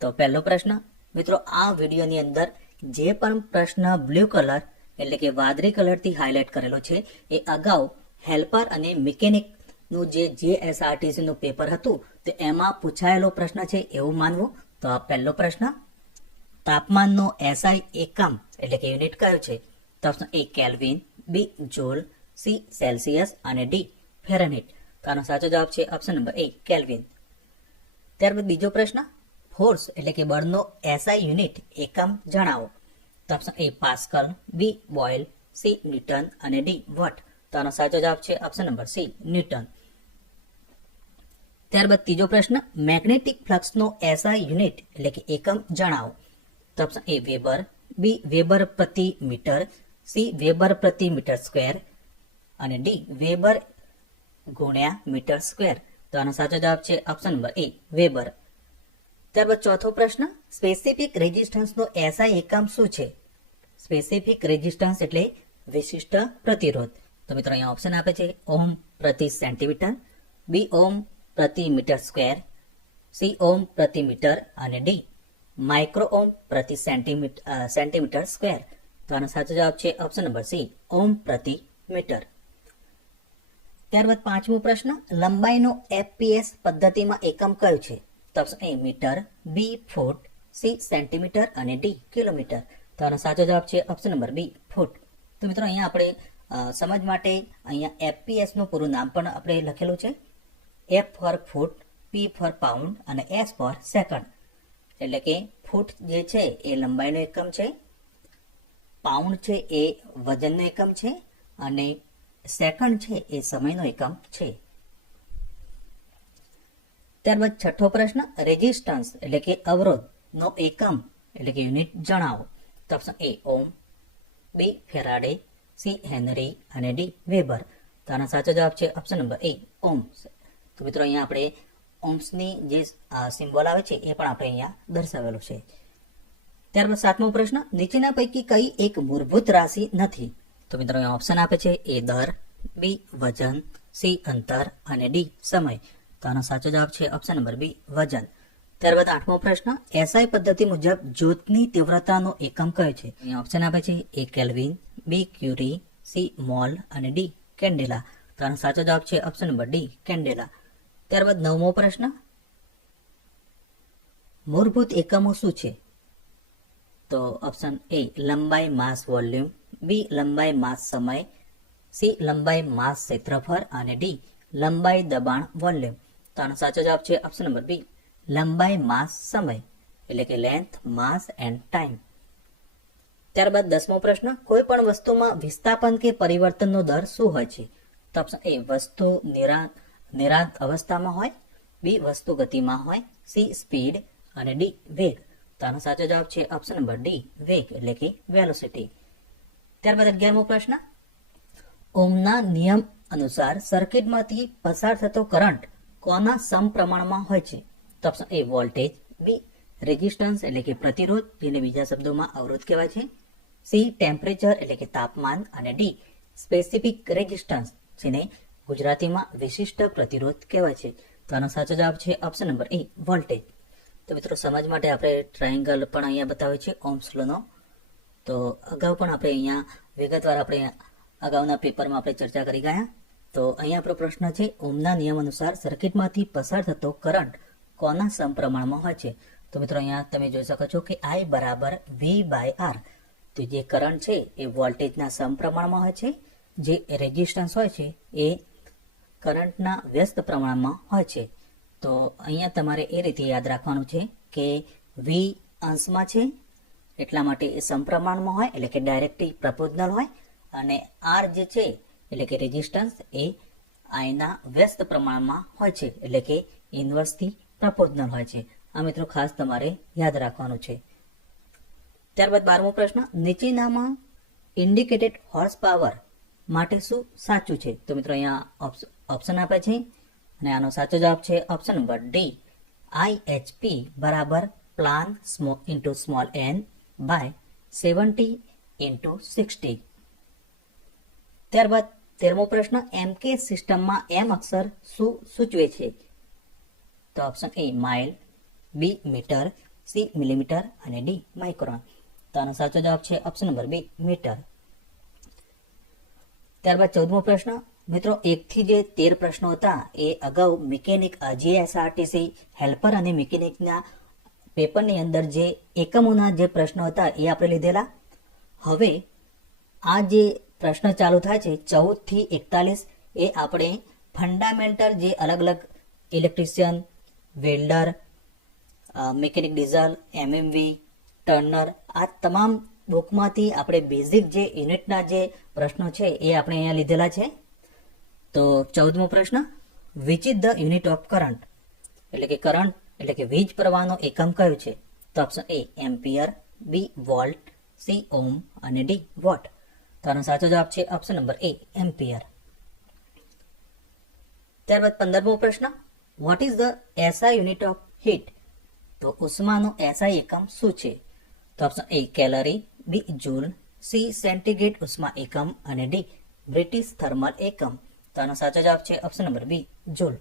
તો પહેલો પ્રશ્ન મિત્રો, આ વિડીયોની અંદર જે પણ પ્રશ્ન બ્લુ કલર એટલે કે વાદળી કલરથી હાઇલાઇટ કરેલો છે એ અગાઉ હેલ્પર અને મિકેનિકનું જે JSRTCનું પેપર હતું તો એમાં પૂછાયેલો પ્રશ્ન છે એવું માનવું. તો આ પહેલો પ્રશ્ન, તાપમાનનો SI એકમ એટલે કે યુનિટ કયો છે? તો option A kelvin, B joule, C Celsius અને D ફેરનહીટ. તો આનો સાચો જવાબ છે ઓપ્શન નંબર A કેલ્વિન. ત્યારબાદ બીજો પ્રશ્ન, ફોર્સ એટલે કે બળનો SI યુનિટ એકમ જણાવો. તો option A pascal, B boil, C newton અને D વોટ. તો આનો સાચો જવાબ છે ઓપ્શન નંબર C ન્યૂટન. ત્યારબાદ ત્રીજો પ્રશ્ન, મેગ્નેટિક ફ્લક્સનો SI યુનિટ એટલે કે એકમ જણાવો. તો option A weber, B weber પ્રતિ મીટર, C વેબર પ્રતિ મીટર સ્ક્વેર અને D વેબર ગુણ્યા મીટર સ્ક્વેર. તો આનો સાચો જવાબ છે ઓપ્શન નંબર A વેબર. ત્યારબાદ ચોથો પ્રશ્ન, સ્પેસિફિક રેઝિસ્ટન્સનો SI એકમ શું છે? સ્પેસિફિક રેઝિસ્ટન્સ એટલે વિશિષ્ટ પ્રતિરોધ. તો મિત્રો અહીંયા ઓપ્શન આપે છે ઓમ પ્રતિ સેન્ટીમીટર, B ઓમ પ્રતિ મીટર સ્ક્વેર, C ઓમ પ્રતિ મીટર અને D માઇક્રો ઓમ પ્રતિ સેન્ટીમીટર સ્ક્વેર. તો આનો સાચો જવાબ છે ઓપ્શન નંબર C ઓમ પ્રતિ મીટર. ત્યારબાદ પાંચમો પ્રશ્ન, લંબાઈનો FPS પદ્ધતિમાં એકમ કયો છે? તો option A metre, B foot, C centimetre અને D કિલોમીટર. તો આનો સાચો જવાબ છે ઓપ્શન નંબર B ફૂટ. તો મિત્રો અહીંયા આપણે સમજ માટે અહીંયા FPS નું પૂરું નામ પણ આપણે લખેલું છે. F ફોર ફૂટ, P ફોર પાઉન્ડ અને S ફોર સેકન્ડ. એટલે કે ફૂટ જે છે એ લંબાઈનો એકમ છે, પાઉન્ડ છે એ વજનનો એકમ છે અને સેકન્ડ છે એ સમયનો એકમ છે. ત્યારબાદ છઠ્ઠો પ્રશ્ન, રેઝિસ્ટન્સ એટલે કે અવરોધનો એકમ એટલે કે યુનિટ જણાવો. તો option A ohm, B Faraday, C henry અને D વેબર. તો આનો સાચો જવાબ છે ઓપ્શન નંબર A ઓમ્સ. તો મિત્રો અહીંયા આપણે ઓમ્સની જે સિમ્બોલ આવે છે એ પણ આપણે અહીંયા દર્શાવેલું છે. ત્યારબાદ સાતમો પ્રશ્ન, નીચેના પૈકી કઈ એક મૂળભૂત રાશિ નથી? તો મિત્રો અહીંયા ઓપ્શન આપે છે A દર, B વજન, C અંતર અને D સમય. તો આનો સાચો જવાબ છે ઓપ્શન નંબર B વજન. ત્યારબાદ આઠમો પ્રશ્ન, SI પદ્ધતિ મુજબ જ્યોતની તીવ્રતાનો એકમ કયો છે? અહીંયા ઓપ્શન આપે છે A kelvin, B ક્યુરી, C mall અને D કેન્ડેલા. તો આનો સાચો જવાબ છે ઓપ્શન નંબર D કેન્ડેલા. ત્યારબાદ નવમો પ્રશ્ન, મૂળભૂત એકમો શું છે? તો ઓપ્શન A લંબાઈ માસ વોલ્યુમ, B લંબાઈ માસ સમય, C લંબાઈ માસ ક્ષેત્રફળ અને D લંબાઈ દબાણ વોલ્યુમ. તો આનો સાચો જવાબ છે ઓપ્શન નંબર B લંબાઈ માસ સમય એટલે કે લેન્થ માસ એન્ડ ટાઈમ. ત્યારબાદ દસમો પ્રશ્ન, કોઈ પણ વસ્તુમાં વિસ્થાપન કે પરિવર્તનનો દર શું હોય છે? તો ઓપ્શન A વસ્તુ નિરાંત અવસ્થામાં હોય, B વસ્તુ ગતિમાં હોય, C સ્પીડ અને D વેગ. તો આનો સાચો જવાબ છે ઓપ્શન નંબર D વેગ એટલે કે વેલોસિટી. ત્યારબાદ 11મો પ્રશ્ન, ઓહમના નિયમ અનુસાર સર્કિટમાંથી પસાર થતો કરંટ કોના સમપ્રમાણમાં હોય છે? તો option A voltage, B resistance એટલે કે પ્રતિરોધ જેને બીજા શબ્દોમાં અવરોધ કહેવાય છે, C ટેમ્પરેચર એટલે કે તાપમાન અને D સ્પેસિફિક રેઝિસ્ટન્સ જેને ગુજરાતીમાં વિશિષ્ટ પ્રતિરોધ કહેવાય છે. તો આનો સાચો જવાબ છે ઓપ્શન નંબર A વોલ્ટેજ. તો મિત્રો સમજ માટે આપણે ટ્રાયેંગલ પણ અહીંયા બતાવે છે ઓહ્મ્સ લોનો. તો અગાઉ પણ આપણે અહીંયા વિગતવાર આપણે અગાઉના પેપરમાં આપણે ચર્ચા કરી ગયા. તો અહીંયા આપણો પ્રશ્ન છે, ઓહ્મના નિયમ અનુસાર સર્કિટમાંથી પસાર થતો કરંટ કોના સમપ્રમાણમાં હોય છે? તો મિત્રો અહીંયા તમે જોઈ શકો છો કે I બરાબર V/R. તો જે કરંટ છે એ વોલ્ટેજના સમપ્રમાણમાં હોય છે, જે રેઝિસ્ટન્સ હોય છે એ કરંટના વ્યસ્ત પ્રમાણમાં હોય છે. તો અહીંયા તમારે એ રીતે યાદ રાખવાનું છે કે V અંશમાં છે એટલા માટે એ સમપ્રમાણમાં હોય એટલે કે ડાયરેક્ટલી પ્રપોર્શનલ હોય અને R જે છે એટલે કે રેઝિસ્ટન્સ એ I ના વ્યસ્ત પ્રમાણમાં હોય છે એટલે કે ઇન્વર્સથી પ્રપોર્શનલ હોય છે. આ મિત્રો ખાસ તમારે યાદ રાખવાનું છે. ત્યારબાદ 12મો પ્રશ્ન, નીચેનામાં ઇન્ડિકેટેડ હોર્સ પાવર માટે શું સાચું છે? તો મિત્રો અહીંયા ઓપ્શન આપે છે અને આનો સાચો જવાબ છે ઓપ્શન નંબર D IHP બરાબર plan into small n by 70 into 60. ત્યારબાદ 13મો પ્રશ્ન, MK સિસ્ટમમાં M અક્ષર શું સૂચવે છે? તો option A mile, B metre, C millimetre અને ડી માઇક્રોન. તો આનો સાચો જવાબ છે ઓપ્શન નંબર બી મીટર. ત્યારબાદ 14મો પ્રશ્ન. મિત્રો 1 થી જે 13 પ્રશ્નો હતા એ અગાઉ મિકેનિક જીએસઆરટીસી હેલ્પર અને મિકેનિકના પેપરની અંદર જે એકમોના જે પ્રશ્નો હતા એ આપણે લીધેલા. હવે આ જે પ્રશ્ન ચાલુ થાય છે 14 થી 41 એ આપણે ફંડામેન્ટલ જે અલગ અલગ electrician, welder, mechanic diesel, MMV, Turner, આ તમામ બુકમાંથી આપણે બેઝિક જે યુનિટના જે પ્રશ્નો છે એ આપણે અહીંયા લીધેલા છે. તો 14મો પ્રશ્ન. Which is the unit of current, એટલે કે કરંટ એટલે કે વીજ પ્રવાહનો એકમ કયો છે? તો option A ampere, B volt, C ohm અને ડી વોટ. તો આનો સાચો જવાબ છે ઓપ્શન નંબર એ એમ્પિયર. ત્યારબાદ 15મો પ્રશ્ન. What is the SI unit of heat, તો ઉષ્માનો એસઆઈ એકમ શું છે? તો option A calorie, B joule, C centigrade ઉષ્મા એકમ અને ડી બ્રિટિશ થર્મલ એકમ. તો આનો સાચો જવાબ છે ઓપ્શન નંબર બી જૂલ.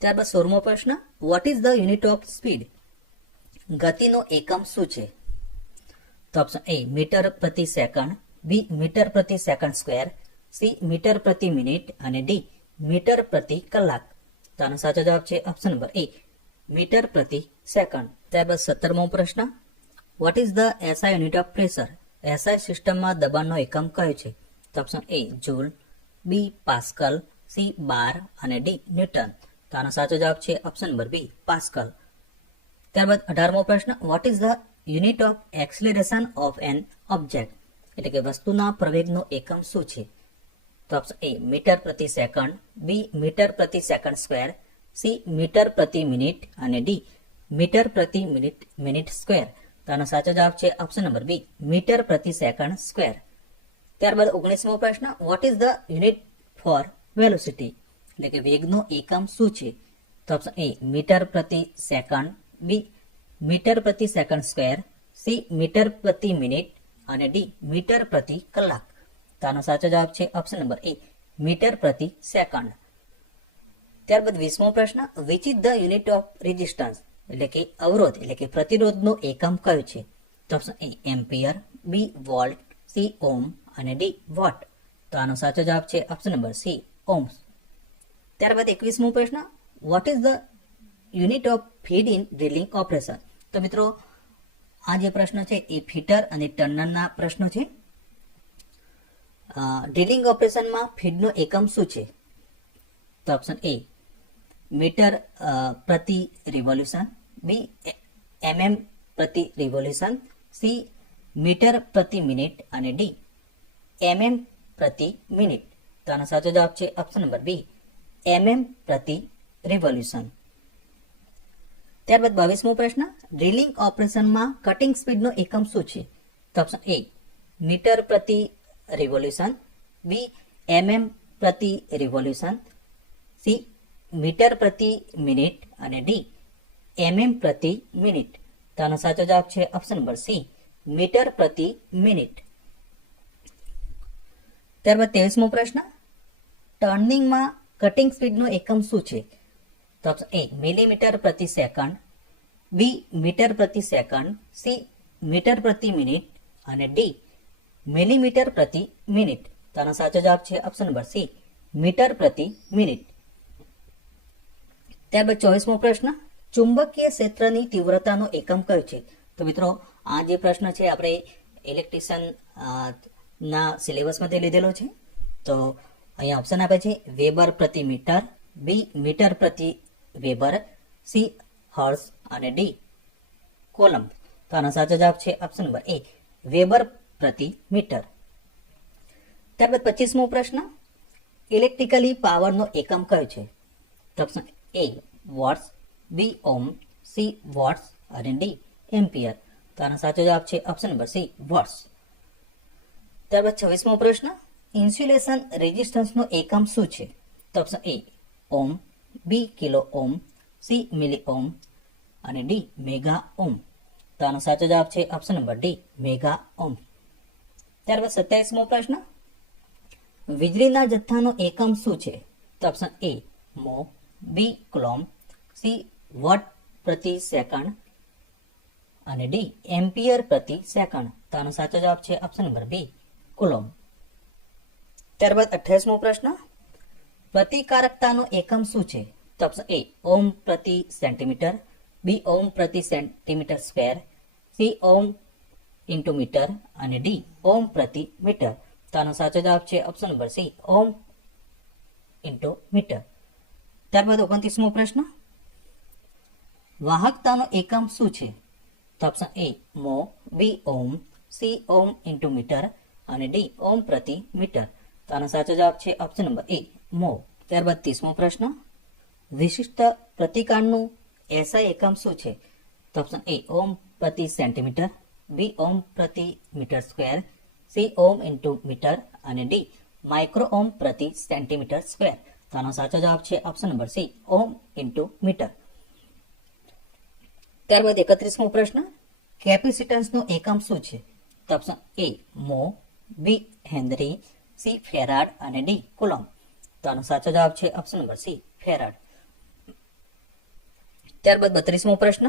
ત્યારબાદ 16મો પ્રશ્ન. What is the unit of speed, ગતિનો એકમ શું છે? તો ઓપ્શન એ મીટર પ્રતિ સેકન્ડ, બી મીટર પ્રતિ સેકન્ડ સ્ક્વેર, સી મીટર પ્રતિ મિનિટ અને ડી મીટર પ્રતિ કલાક. તો આનો સાચો જવાબ છે ઓપ્શન નંબર એ મીટર પ્રતિ સેકન્ડ. ત્યારબાદ 17મો પ્રશ્ન. What is the SI unit of pressure, SI સિસ્ટમમાં દબાણનો એકમ કયો છે? તો option A joule, B pascal, C bar અને ડી ન્યૂટન. તો આનો સાચો જવાબ છે ઓપ્શન નંબર બી પાસ્કલ. ત્યારબાદ 18મો પ્રશ્ન. What is the unit of acceleration of an object, એટલે કે વસ્તુના પ્રવેગનો એકમ શું છે? તો ઓપ્શન એ મીટર પ્રતિ સેકન્ડ, બી મીટર પ્રતિ સેકન્ડ સ્ક્વેર, સી મીટર પ્રતિ મિનિટ અને ડી મીટર પ્રતિ મિનિટ સ્ક્વેર. તો આનો સાચો જવાબ છે ઓપ્શન નંબર બી મીટર પ્રતિ સેકન્ડ સ્ક્વેર. ત્યારબાદ 19મો પ્રશ્ન. What is the unit for velocity, એટલે કે વેગનો એકમ શું છે? તો ઓપ્શન એ મીટર પ્રતિ સેકન્ડ, બી મીટર પ્રતિ સેકન્ડ સ્ક્વેર, સી મીટર પ્રતિ મિનિટ અને ડી મીટર પ્રતિ કલાક. તો આનો સાચો જવાબ છે ઓપ્શન નંબર એ મીટર પ્રતિ સેકન્ડ. ત્યારબાદ 20મો પ્રશ્ન. Which is the unit of resistance, એટલે કે અવરોધ એટલે કે પ્રતિરોધનો એકમ કયો છે? તો option A ampere, B volt, C ohm અને ડી વોટ. તો આનો સાચો જવાબ છે ઓપ્શન નંબર સી ઓમ્સ. ત્યારબાદ 21મો પ્રશ્ન. What is the unit of feed in drilling operation. તો મિત્રો આ જે પ્રશ્ન છે એ ફીટર અને ટર્નરના પ્રશ્નો છે. ડ્રિલિંગ ઓપરેશનમાં ફીડનો એકમ શું છે? તો ઓપ્શન એ મીટર પ્રતિ રિવોલ્યુશન, બી એમએમ પ્રતિ રિવોલ્યુશન, સી મીટર પ્રતિ મિનિટ અને ડી એમએમ પ્રતિ મિનિટ. તો આનો સાચો જવાબ છે ઓપ્શન નંબર બી એમએમ પ્રતિ રિવોલ્યુશન. ત્યારબાદ 22મો પ્રશ્ન. ડ્રિલિંગ ઓપરેશનમાં કટિંગ સ્પીડનો એકમ શું છે? તો ઓપ્શન એ મીટર પ્રતિ રિવોલ્યુશન, બી એમએમ પ્રતિ રિવોલ્યુશન, સી મીટર પ્રતિ મિનિટ અને ડી એમએમ પ્રતિ મિનિટ. તો આનો સાચો જવાબ છે ઓપ્શન નંબર સી મીટર પ્રતિ મિનિટ. ત્યારબાદ 23મો પ્રશ્ન. ટર્નિંગમાં કટિંગ સ્પીડનો એકમ શું છે? તો ઓપ્શન એ મિલીમીટર પ્રતિ સેકન્ડ, બી મીટર પ્રતિ સેકન્ડ, સી મીટર પ્રતિ મિનિટ અને ડી મિલીમીટર પ્રતિ મિનિટ. તો આનો સાચો જવાબ છે ઓપ્શન નંબર સી મીટર પ્રતિ મિનિટ. ત્યારબાદ 24મો પ્રશ્ન. ચુંબકીય ક્ષેત્રની તીવ્રતાનો એકમ કયો છે? તો મિત્રો આ જે પ્રશ્ન છે આપણે ઇલેક્ટ્રિશિયન ના સિલેબસમાંથી લીધેલો છે. તો અહીંયા ઓપ્શન આપે છે વેબર પ્રતિ મીટર, બી મીટર પ્રતિ વેબર, સી હર્ટ્ઝ અને ડી કોલમ. તો આનો સાચો જવાબ છે ઓપ્શન નંબર એ વેબર પ્રતિ મીટર. ત્યારબાદ 25મો પ્રશ્ન. ઇલેક્ટ્રિકલી પાવરનો એકમ કયો છે? તો option A watts, B ohm, C watts અને ડી એમ્પિયર. તો આનો સાચો જવાબ છે ઓપ્શન નંબર સી વોટ્સ. ત્યારબાદ 26મો પ્રશ્ન. ઇન્સ્યુલેશન રેઝિસ્ટન્સનો એકમ શું છે? તો option A ohm, B kilo ohm, C milli ohm અને ડી મેગા ઓમ. તો આનો સાચો જવાબ છે option number D mega ohm. ત્યારબાદ 27મો પ્રશ્ન. વીજળીના જથ્થાનો એકમ શું છે? તો ઓપ્શન એ મો, બી કુલોમ્બ, સી વોટ પ્રતિ સેકન્ડ અને ડી એમ્પિયર પ્રતિ સેકન્ડ. તો આનો સાચો જવાબ છે ઓપ્શન નંબર બી, કુલોમ્બ. ત્યારબાદ 28મો પ્રશ્ન, પ્રતિકારકતાનો એકમ શું છે? તો ઓપ્શન એ ઓમ પ્રતિ સેન્ટીમીટર, બી ઓમ પ્રતિ સેન્ટીમીટર સ્ક્વેર, સી ઓમ ઇન્ટુ મીટર અને ડી ઓમ પ્રતિ મીટર. તો આનો સાચો જવાબ છે ઓપ્શન નંબર સી, ઓમ ઇન્ટુ મીટર. ત્યારબાદ 29મો પ્રશ્ન, વાહકતાનો એકમ શું છે? તો ઓપ્શન એ મો, બી ઓમ, સી ઓમ ઇન્ટુ મીટર અને ડી ઓમ પ્રતિ મીટર. તો આનો સાચો જવાબ છે ઓપ્શન નંબર એ, મો. ત્યારબાદ 30મો પ્રશ્ન, વિશિષ્ટ પ્રતિકારનું એસઆઈ એકમ શું છે? તો ઓપ્શન એ ઓમ પ્રતિ સેન્ટીમીટર, બી ઓમ પ્રતિ મીટર સ્ક્વેર, સી ઓમ ઇન્ટુ મીટર અને ડી માઇક્રો ઓમ પ્રતિ સેન્ટીમીટર સ્ક્વેર. તો આનો સાચો જવાબ છે ઓપ્શન નંબર સી, ઓમ ઇન્ટુ મીટર. ત્યારબાદ 31મો પ્રશ્ન, કેપેસિટન્સનો એકમ શું છે? તો ઓપ્શન એ મો, બી હેનરી, સી ફેરાડ અને ડી કુલોમ્બ. તો આનો સાચો જવાબ છે ઓપ્શન નંબર સી, ફેરાડ. ત્યારબાદ 32મો પ્રશ્ન,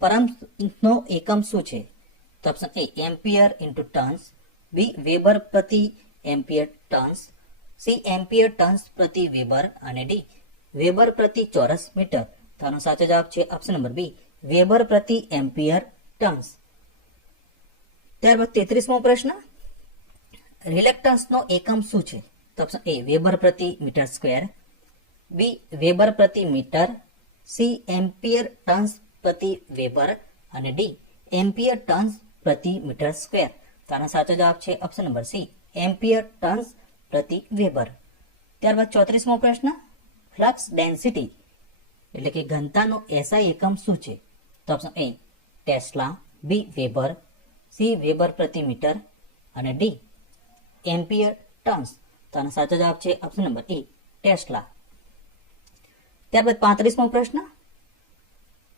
પરંપનો એકમ શું છે? તો option A ampere into turns, B weber પ્રતિ ampere turns, C ampere turns પ્રતિ વેબર અને ડી વેબર પ્રતિ ચોરસ મીટર. તો આનો સાચો જવાબ છે ઓપ્શન નંબર બી, વેબર પ્રતિ એમ્પિયર ટર્ન્સ. ત્યારબાદ 33મો પ્રશ્ન, રિલેક્ટન્સનો એકમ શું છે? તો ઓપ્શન એ વેબર પ્રતિ મીટર સ્ક્વેર, બી વેબર પ્રતિ મીટર, સી એમ્પિયર ટર્ન્સ પ્રતિ વેબર અને ડી એમ્પિયર ટર્ન્સ પ્રતિ મીટર સ્ક્વેર. તો આનો સાચો જવાબ છે option number C, ampere turns પ્રતિ વેબર. ત્યારબાદ 34મો પ્રશ્ન, ફ્લક્સ ડેન્સિટી એટલે કે ઘનતાનો એસઆઈ એકમ શું છે? તો option A tesla, B weber, C weber પ્રતિ મીટર અને ડી એમ્પિયર ટર્ન્સ. તો આનો સાચો જવાબ છે ઓપ્શન નંબર એ, ટેસ્લા. ત્યારબાદ 35મો પ્રશ્ન,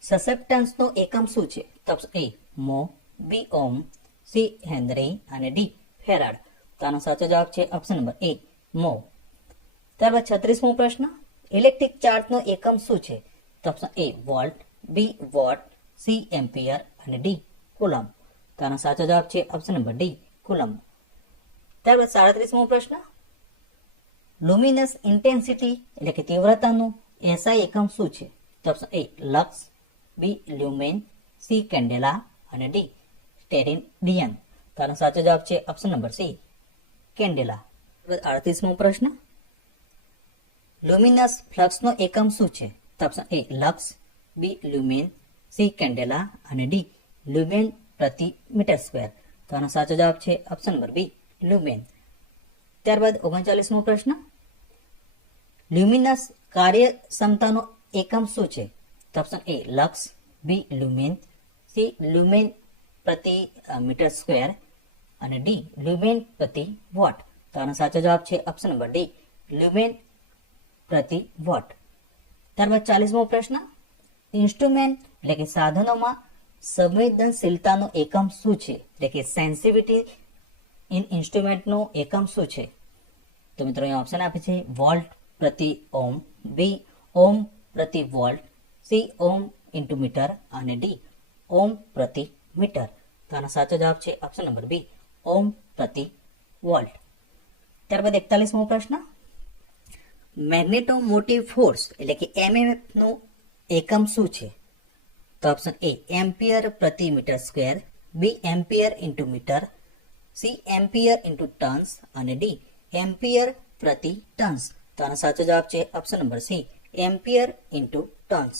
સસેપ્ટન્સનો એકમ શું છે? તો ઓપ્શન એ મો, બી ઓમ, સી હેનરી અને ડી ફેરાડ. તો આનો સાચો જવાબ છે ઓપ્શન નંબર એ, મો. ત્યારબાદ 36મો પ્રશ્ન, ઇલેક્ટ્રિક ચાર્જનો એકમ શું છે? તો option A volt, B watt, C ampere અને ડી કુલમ્બ. તો આનો સાચો જવાબ છે ઓપ્શન નંબર ડી, કુલમ્બ. ત્યારબાદ 37મો પ્રશ્ન, લુમિનસ ઇન્ટેન્સિટી એટલે કે તીવ્રતાનું એસઆઈ એકમ શું છે? તો option A lux, B lumen, C candela અને ડી સ્ટેરિડિયન. તો આનો સાચો જવાબ છે ઓપ્શન નંબર સી, કેન્ડેલા. 38મો પ્રશ્ન, લ્યુમિનસ ફ્લક્સનો એકમ શું છે? તો option A lux, B lumen, C candela અને ડી લ્યુમેન પ્રતિ મીટર સ્ક્વેર. તો આનો સાચો જવાબ છે ઓપ્શન નંબર બી, લ્યુમેન. ત્યારબાદ 39મો પ્રશ્ન, લ્યુમિનસ કાર્યક્ષમતાનો એકમ શું છે? તો option A lux, B lumen, C lumen પ્રતિ મીટર સ્ક્વેર અને ડી લ્યુમેન પ્રતિ વોટ. તો આનો સાચો જવાબ છે ઓપ્શન નંબર ડી, લ્યુમેન પ્રતિ વોટ. ત્યારબાદ 40મો પ્રશ્ન, ઇન્સ્ટ્રુમેન્ટ એટલે કે સાધનોમાં સંવેદનશીલતાનો એકમ શું છે? એટલે કે સેન્સિટિવિટી ઇન ઇન્સ્ટ્રુમેન્ટનો એકમ શું છે? તો મિત્રો અહીં ઓપ્શન આપે છે વોલ્ટ પ્રતિ ઓમ, બી ઓમ પ્રતિ વોલ્ટ, સી ઓમ ઇન્ટુ મીટર અને ડી ઓમ પ્રતિ મીટર. તો આનો સાચો જવાબ છે ઓપ્શન નંબર બી, ઓમ પ્રતિ વોલ્ટ. ત્યારબાદ 41મો પ્રશ્ન, મેગ્નેટોમોટિવ ફોર્સ એટલે કે એમએમએફ નું એકમ શું છે? તો ઓપ્શન એ એમ્પિયર પ્રતિ metre square, B ampere into metre, C ampere into turns અને ડી એમ્પિયર પ્રતિ ટર્ન્સ. તો આનો સાચો જવાબ છે option number C, ampere into turns.